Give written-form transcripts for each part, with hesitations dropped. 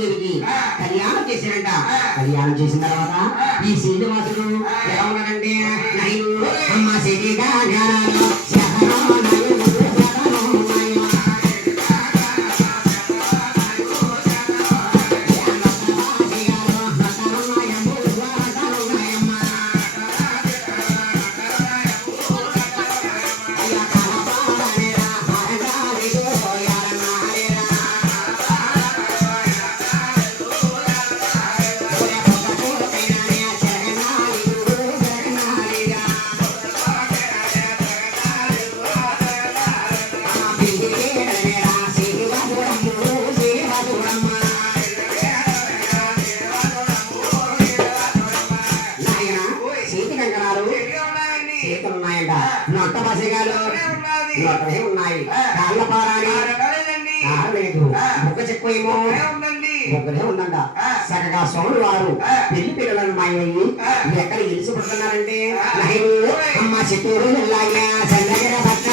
పార్వతీదేవికి కళ్యాణం చేశారంట. కళ్యాణం చేసిన తర్వాత ఈ శ్రీనివాసుడు ఎలా ఉన్నాడంటే నైను అమ్మ శరీగా ఉన్నాయి. కాళ్ళ పారాని లేదు, ముఖ చెక్కువేమో ముగ్గురే ఉందంట. చక్కగా స్వామి వారు పెళ్లి పిల్లలను మాయమయ్యి ఎక్కడ ఇలిసిపడుతున్నారంటే అమ్మ చిత్తూరు వెళ్ళాయా చంద్రగిర భర్త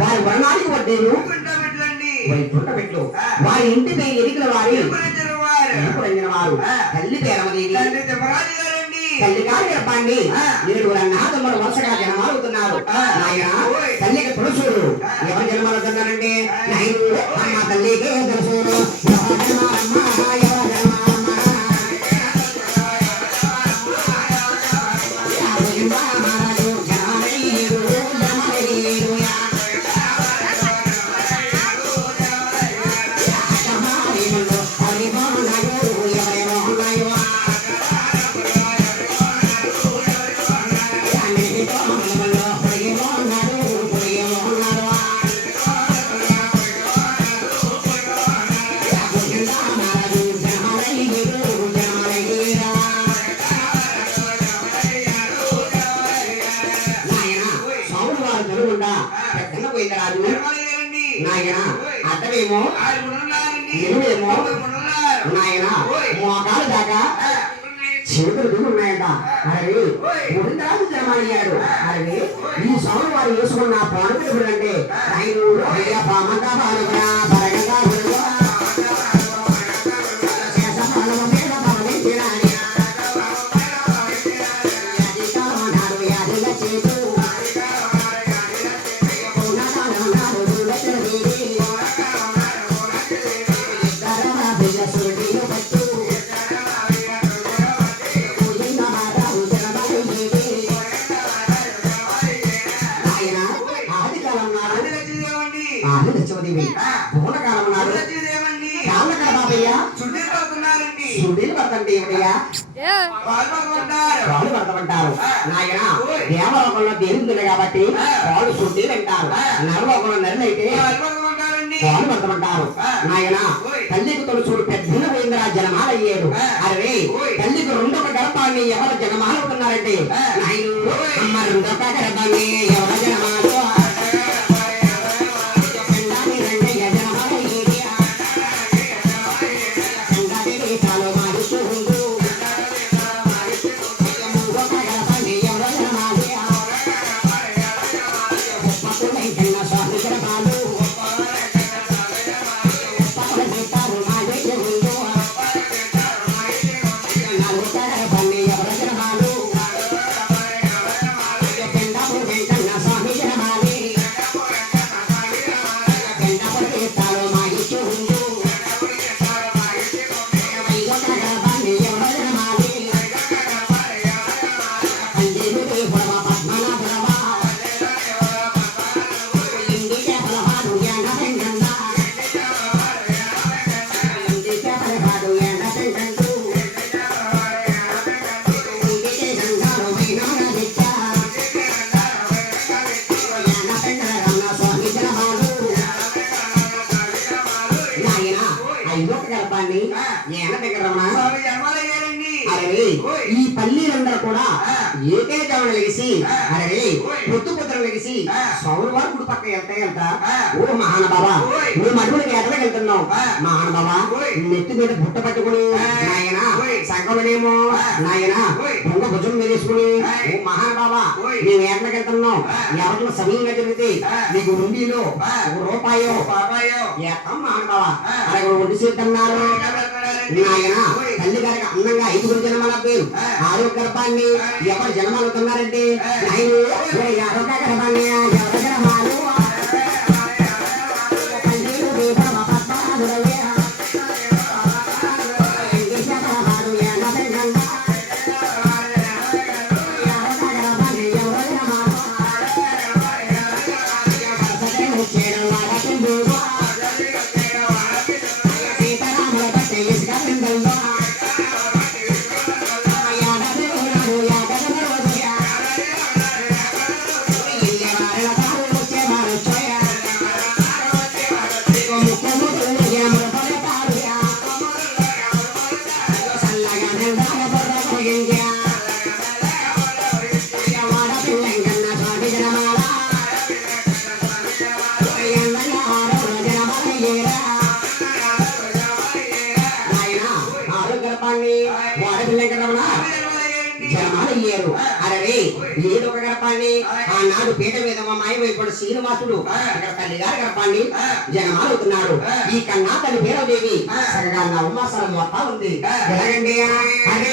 వారి వర్ణానికి వడ్డేలు వైకుంఠమెట్లు వారి ఇంటి పేరు ఎరికల వారి రంజిన వారు తల్లి పేరమదేవి తల్లి గారు చెప్పండి. 7 అన్నాదమ్మలు వరుసగా జన్మాలుతున్నారు. ఆయన తల్లికి పురుషుడు ఎవరు జన్మాలుతున్నారంటే అమ్మ తల్లికి పురుషుడు అర్థమేమో నిలువేమో నాయన మోకాలు దాకా చేతులు దిగు ఉన్నాయంట. అరవి ముడిందరాజు జన్మయ్యాడు. అరవి ఈ స్వామి వారు వేసుకున్న పాడుకుడు అంటే ఆయన పామంతా పాడుకున్నా పరగంగా నాయన దేవలోకంలో దేవుడు కాబట్టి పాలు శుద్ధి అంటారు. నరలోకంలో నరులైతే పాలు పడతామంటారు. నాయన తల్లికి తొలుచుడు పెద్ద పోయిందిరా జనమాలయ్యాడు. అరే తల్లికి 2వ గర్భాన్ని ఎవరు జనమాలవుతున్నారంటే నాయన అమ్మ 2వ గర్భాన్ని ఎవరు జనమాలు Swami తల్లిలందరూ కూడా ఏకైకమని లేచి అరే పొద్దు పొద్దున లేచి స్వామి వారు గుడి పక్క వెళ్తా ఓ మహానుభావ నువ్వు మడుగుడికి ఎక్కడికి వెళ్తున్నావు మహానుభావ నెత్తి మీద బుట్ట పట్టుకుని నాయన సంకమనేమో నాయన దొంగ భుజం మీరేసుకుని ఓ మహానుభావ నీవు ఎక్కడికి వెళ్తున్నావు ఎవరిలో సమయంగా జరిగితే నీకు ఉండిలో రూపాయో మహానుభావ అలాగే ఒంటి చేతున్నారు నాయన తల్లి గారికి అందంగా 5 జన్మల పేరు 6 గర్భాన్ని ఎవరు జన్మలుతున్నారంటే ఆరోగ్య గర్భాన్ని ఎవరు జన్మాలు జనమాలయ్యారు అరే ఏదో ఒక గర్భాన్ని ఆనాడు పీట మీద మాయమైపోయిన శ్రీనివాసుడు అక్కడ తల్లి గారి గర్భాన్ని జనమాలవుతున్నాడు ఈ కన్నా తల్లి పేరదేవి సరిగా నవమాసాలు మొత్తం ఉంది ఎలాగండి అరే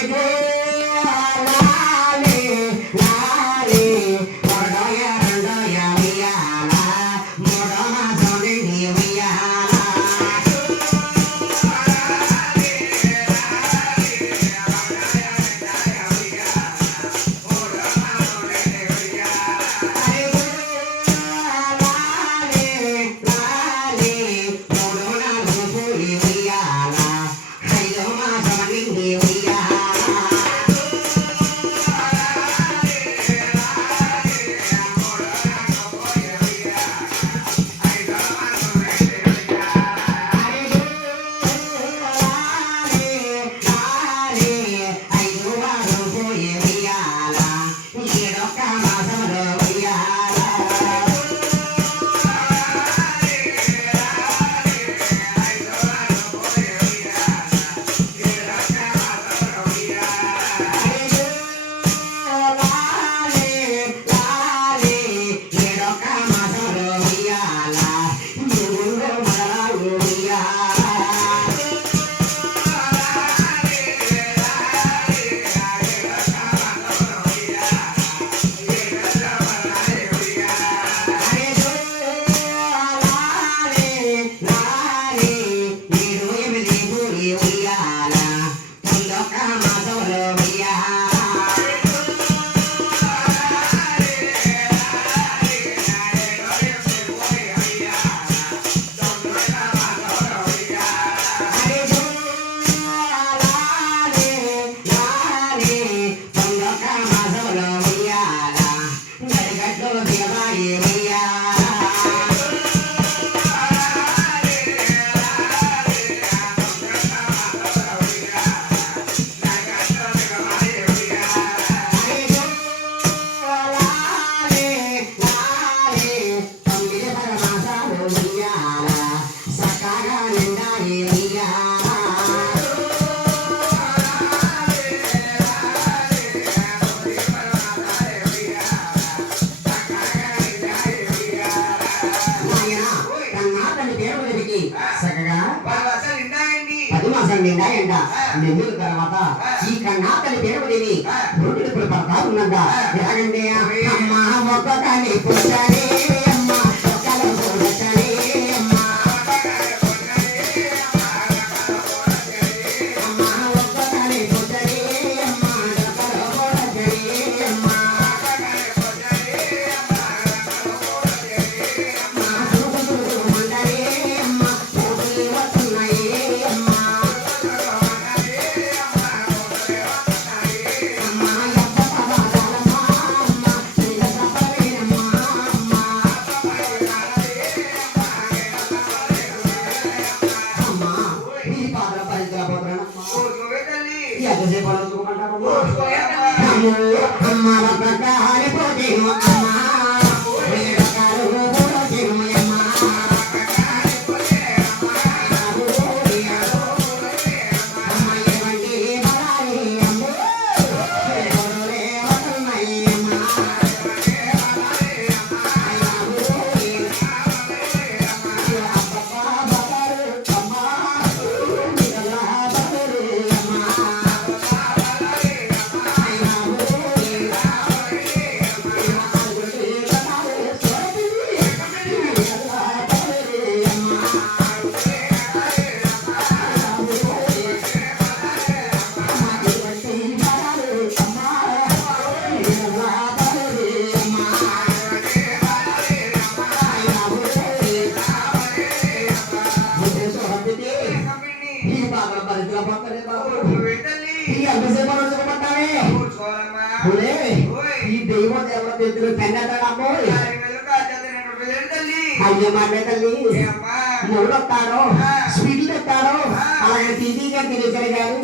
నెమ్మది తర్వాత ఈ కన్నాతని దేవదేవి రోడ్డులు పడతారున్నదా ఎలాగండి అమ్మ ఒక్క కానీ పుట్టాలి అమ్మ ఒక్కలో చూడటని అమ్మ ఒక్క కానీ పుట్టాలి అమ్మ ఒక్కలో చూడటని అమ్మ మండలి అమ్మ వస్తున్నాయి అమ్మ అమ్మ అమ్ము అమ్మ ప్రకారి పోతేను అమ్మ వేడకారు పోతేను అమ్మ ఈ దైవం ఎవరో తెలుగు పెన్నమ్మో అయ్యో మాట తల్లి మూడొస్తాడో స్వీట్లు తెస్తాడో అలాగే తీదిగా తినేసరి గారు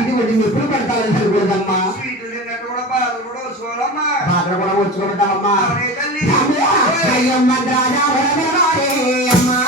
ఇది ఒకటి ఎప్పుడు పెడతారని అనుకోదమ్మా బాధలు కూడా వచ్చుకుంటామమ్మా అయ్యమ్మ రాజా అమ్మా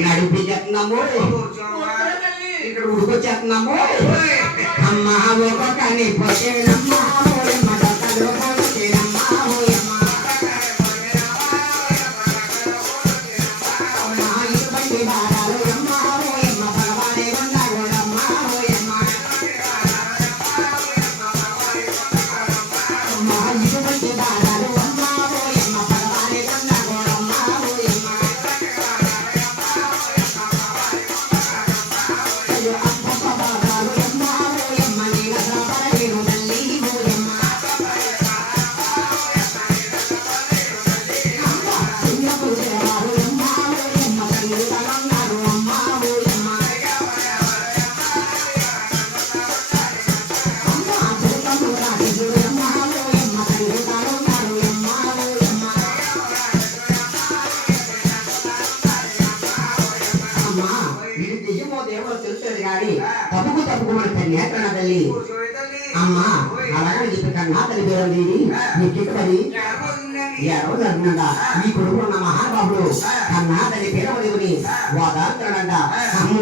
నడిపించేస్తున్నాము ఇక్కడ ఉడికొచ్చేస్తున్నాము అమ్మా ఒక కని పోతేనమ్మా అమ్మా అలాగే చెప్పి కన్నా తల్లి పేరు నీకెక్కడి ఎవరు జరుగునంట ఈ కొడుకు ఉన్న మహాబాబుడు కన్నా తల్లి పేరు దేవుని వాదాంతరంట అమ్మ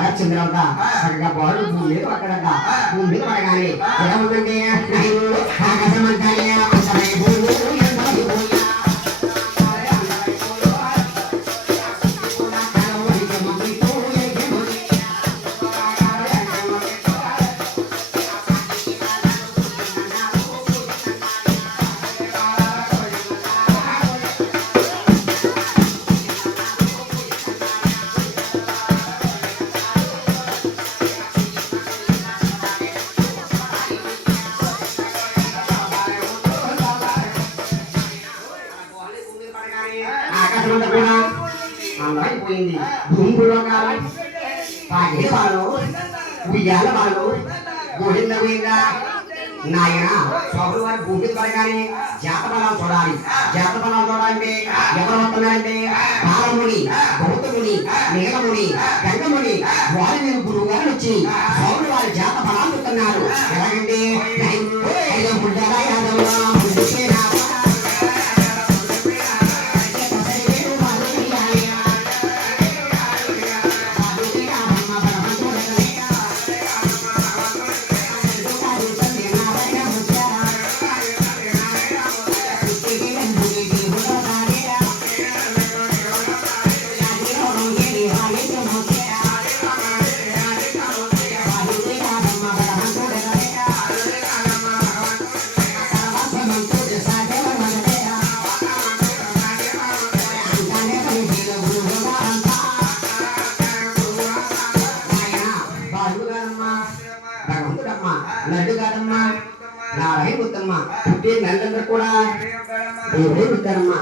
బాగా చంద్రవంత చక్కగా బాలు భూమి మీద పక్కడంట భూమి మీద పడగానే ఎలా ఉందంటే ఆకాశం అంటానే అందమై భూమి ఎందమై భూమి ఆకాశమంతా కూడా అందమైపోయింది భూమిలో కాదు పాగే వాళ్ళు ఉయ్యాల వాళ్ళు గోడింద పోయిందా నాయన సోదరు వారి భూమి పడగానే జాత బలాలు చూడాలి జాత బలాలు చూడాలంటే ఎవరు వస్తున్నారంటే బాలముని గౌతముని నీలముని గంగముని వారి మీద గురువు గారు వచ్చి సోదరు వారి జాత బలాలు చూస్తున్నారు ఎలాగంటే లడ్డు కాదమ్మా నా రహి గుత్తమ్మ పుట్టే నెలందరూ కూడా దేవుడే గుర్తారమ్మా.